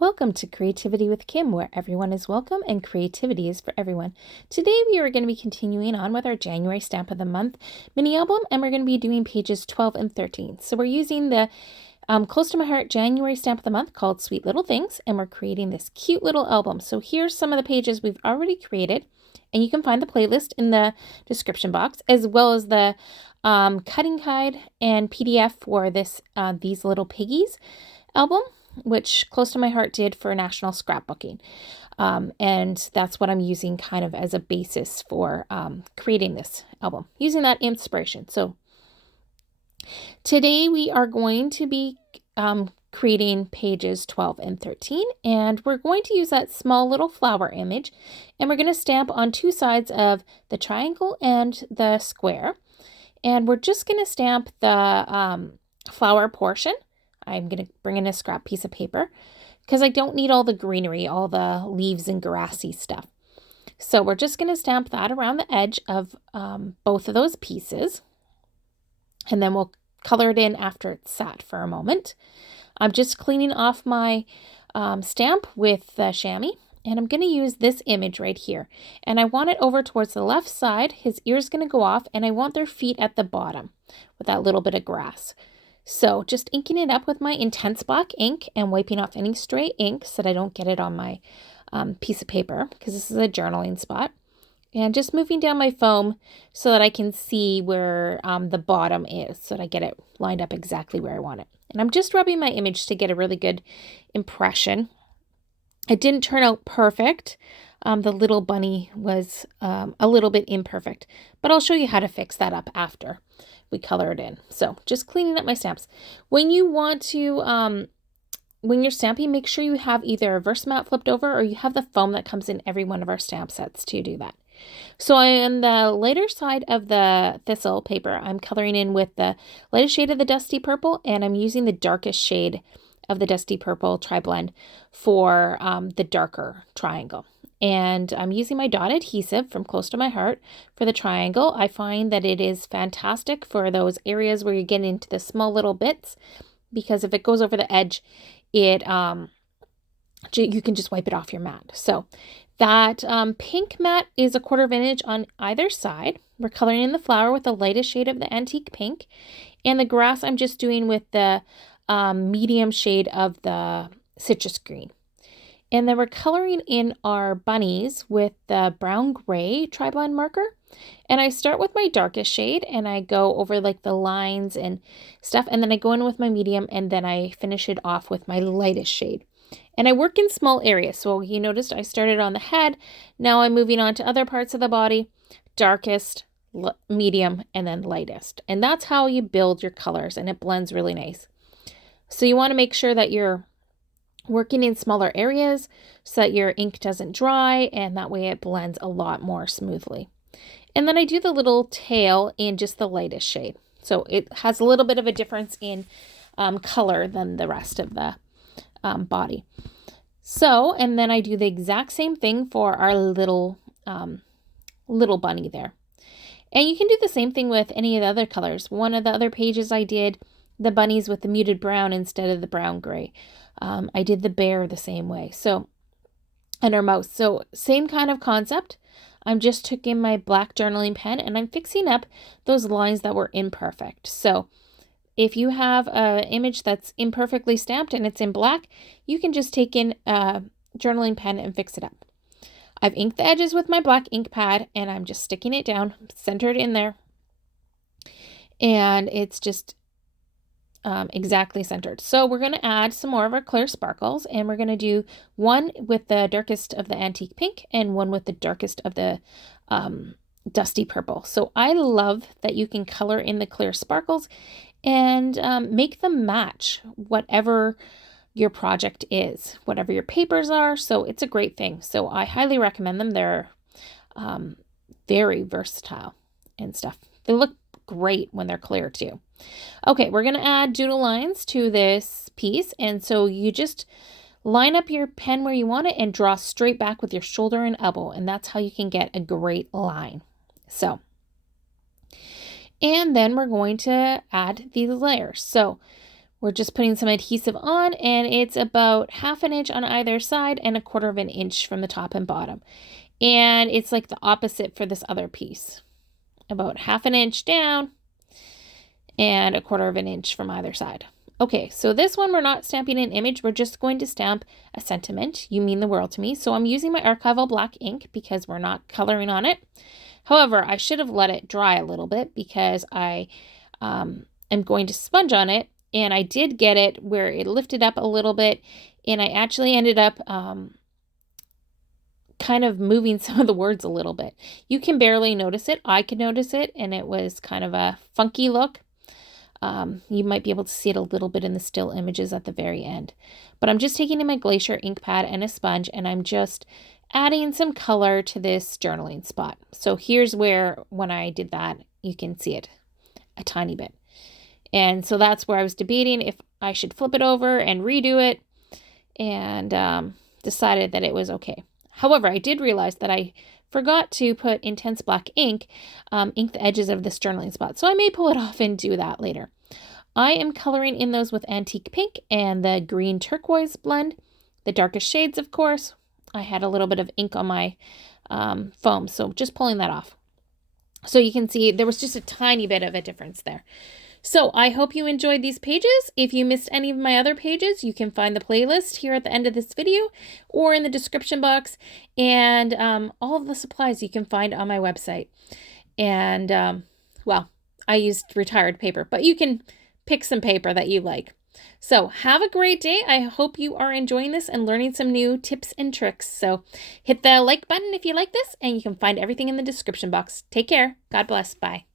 Welcome to Creativity with Kim, where everyone is welcome and creativity is for everyone. Today we are going to be continuing on with our January Stamp of the Month mini album, and we're going to be doing pages 12 and 13. So we're using the Close to My Heart January Stamp of the Month called Sweet Little Things, and we're creating this cute little album. So here's some of the pages we've already created, and you can find the playlist in the description box, as well as the cutting guide and PDF for this These Little Piggies album, which Close to My Heart did for National Scrapbooking. And that's what I'm using kind of as a basis for creating this album, using that inspiration. So today we are going to be creating pages 12 and 13, and we're going to use that small little flower image, and we're going to stamp on two sides of the triangle and the square. And we're just going to stamp the flower portion. I'm going to bring in a scrap piece of paper because I don't need all the greenery, all the leaves and grassy stuff. So we're just going to stamp that around the edge of both of those pieces. And then we'll color it in after it's sat for a moment. I'm just cleaning off my stamp with the chamois. And I'm going to use this image right here. And I want it over towards the left side. His ear's going to go off, and I want their feet at the bottom with that little bit of grass. So just inking it up with my intense black ink and wiping off any stray ink so that I don't get it on my piece of paper, because this is a journaling spot. And just moving down my foam so that I can see where the bottom is, so that I get it lined up exactly where I want it. And I'm just rubbing my image to get a really good impression. It didn't turn out perfect. The little bunny was a little bit imperfect, but I'll show you how to fix that up after we color it in. So just cleaning up my stamps. When you want to, when you're stamping, make sure you have either a Versamat flipped over or you have the foam that comes in every one of our stamp sets to do that. So on the lighter side of the thistle paper, I'm coloring in with the lightest shade of the dusty purple, and I'm using the darkest shade of the dusty purple tri-blend for the darker triangle. And I'm using my dot adhesive from Close to My Heart for the triangle. I find that it is fantastic for those areas where you get into the small little bits, because if it goes over the edge, it you can just wipe it off your mat. So that pink mat is 1/4 inch on either side. We're coloring in the flower with the lightest shade of the antique pink, and the grass I'm just doing with the medium shade of the citrus green. And then we're coloring in our bunnies with the brown gray tri-blend marker. And I start with my darkest shade and I go over like the lines and stuff. And then I go in with my medium, and then I finish it off with my lightest shade. And I work in small areas. So you noticed I started on the head. Now I'm moving on to other parts of the body, darkest, medium, and then lightest. And that's how you build your colors, and it blends really nice. So you want to make sure that you're working in smaller areas so that your ink doesn't dry, and that way it blends a lot more smoothly. And then I do the little tail in just the lightest shade. So it has a little bit of a difference in color than the rest of the body. So, and then I do the exact same thing for our little bunny there. And you can do the same thing with any of the other colors. One of the other pages I did the bunnies with the muted brown instead of the brown gray. I did the bear the same way. So, and our mouse. So same kind of concept. I'm just took in my black journaling pen and I'm fixing up those lines that were imperfect. So if you have an image that's imperfectly stamped and it's in black, you can just take in a journaling pen and fix it up. I've inked the edges with my black ink pad, and I'm just sticking it down, centered in there. And it's just exactly centered. So we're going to add some more of our clear sparkles, and we're going to do one with the darkest of the antique pink and one with the darkest of the dusty purple. So I love that you can color in the clear sparkles and make them match whatever your project is, whatever your papers are. So it's a great thing. So I highly recommend them. They're very versatile and stuff. They look great when they're clear too. Okay, we're going to add doodle lines to this piece. And so you just line up your pen where you want it and draw straight back with your shoulder and elbow. And that's how you can get a great line. So, and then we're going to add these layers. So We're just putting some adhesive on, and it's about 1/2 inch on either side and 1/4 inch from the top and bottom. And it's like the opposite for this other piece. About 1/2 inch down and 1/4 inch from either side. Okay, so this one we're not stamping an image, we're just going to stamp a sentiment. You mean the world to me. So I'm using my archival black ink because we're not coloring on it. However, I should have let it dry a little bit because I am going to sponge on it, and I did get it where it lifted up a little bit, and I actually ended up kind of moving some of the words a little bit. You can barely notice it. I could notice it, and it was kind of a funky look. You might be able to see it a little bit in the still images at the very end. But I'm just taking in my Glacier ink pad and a sponge, and I'm just adding some color to this journaling spot. So here's where, when I did that, you can see it a tiny bit. And so that's where I was debating if I should flip it over and redo it, and decided that it was okay. However, I did realize that I forgot to put intense black ink the edges of this journaling spot. So I may pull it off and do that later. I am coloring in those with Antique Pink and the Green Turquoise blend. The darkest shades, of course. I had a little bit of ink on my foam, so just pulling that off. So you can see there was just a tiny bit of a difference there. So I hope you enjoyed these pages. If you missed any of my other pages, you can find the playlist here at the end of this video or in the description box, and all of the supplies you can find on my website. And well, I used retired paper, but you can pick some paper that you like. So have a great day. I hope you are enjoying this and learning some new tips and tricks. So hit the like button if you like this, and you can find everything in the description box. Take care. God bless. Bye.